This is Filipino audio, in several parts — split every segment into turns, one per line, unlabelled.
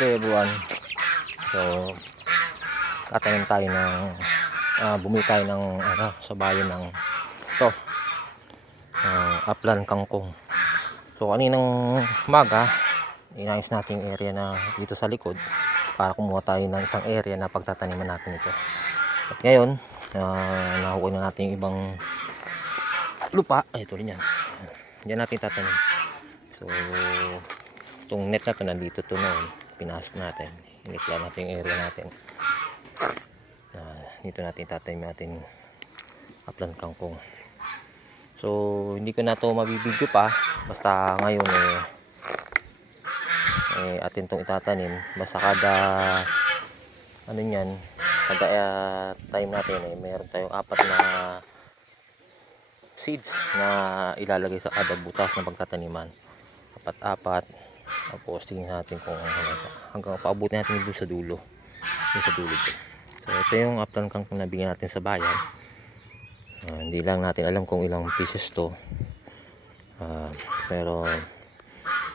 day everyone. So, tatanim tayo ng, ah, bumili tayo ng, ano, sa bayan ng, ito, uh, Upland Kangkong. So, kaninang umaga, inayos natin area na dito sa likod para kumuha tayo ng isang area na pagtataniman natin ito. At ngayon, uh, nakukuha na natin yung ibang lupa. Ay, ito rin yan. Diyan natin tatanim. So, itong net na to nandito to noon. Pinasok natin. Inikla natin yung area natin. Ah, dito natin tatanim natin upland kangkong. So, hindi ko na to mabibidyo pa. Basta ngayon eh, eh atin tong itatanim. Basta kada ano yan, kada uh, time natin eh, meron tayong apat na seeds na ilalagay sa kada butas ng pagtataniman. Apat-apat. Tapos tingnan natin kung hanggang, sa, hanggang paabot natin doon sa dulo. Doon sa dulo. So ito yung upland kangkong na bigyan natin sa bayan. Ah, hindi lang natin alam kung ilang pieces to. Ah, pero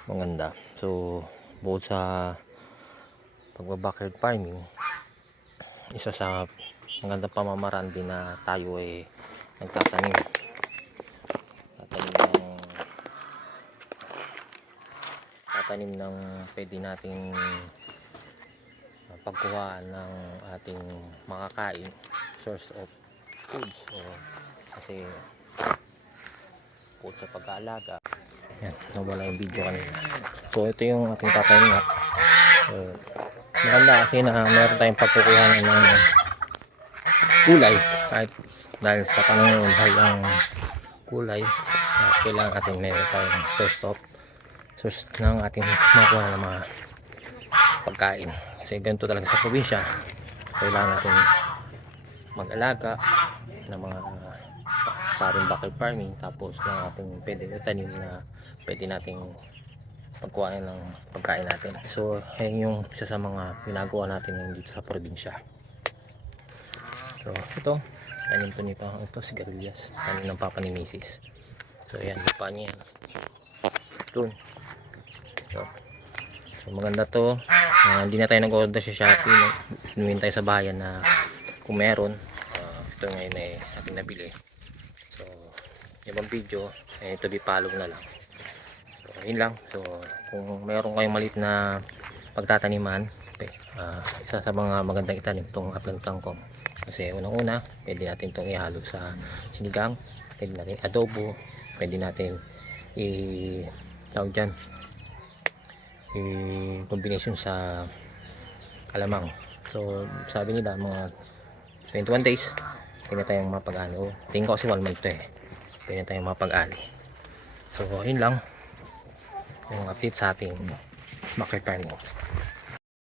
maganda. So bukod sa pagbabackyard farming, isa sa magandang pamamaraan din na tayo ay nagtatanim. Tatanim ng pwede nating uh, pagkuhaan ng ating makakain source of foods o kasi bukod sa pag-aalaga. Yan, nawala yung video kanina. So ito yung ating tatanim na so, maganda kasi na meron tayong pagkukuha ng kulay kahit dahil sa panahon mahal ang kulay uh, kailangan ating meron tayong source of source ng ating makuha ng mga pagkain. Kasi ganito talaga sa probinsya kailangan natin mag-alaga ng mga saring backyard farming. Tapos ng ating pwede tanim na pwede nating pagkuhain ng pagkain natin. So ayun yung isa sa mga ginagawa natin dito sa probinsya. So ito tanim to nito. Ito sigarilyas tanim ng papa ni misis so yan lupa niya yan. Doon so, maganda to. Ah, hindi na tayo nag-order sa Shopee. No? Pinuhin tayo sa bayan na kung meron. Ah, ito ngayon eh ating nabili. So yung video eh to be follow na lang. So yun lang. So kung meron kayong malit na pagtataniman okay, ah, isa sa mga magandang itanim itong upland kangkong. Kasi unang una pwede natin itong ihalo sa sinigang pwede natin adobo pwede natin i tawag dyan i combination sa alamang so sabi nila mga 21 days pwede tayong mapag-ani. Oh, tingin ko kasi 1 month to eh. Pwede tayong mapag-ani. So yun lang. Yung update sa ating market farming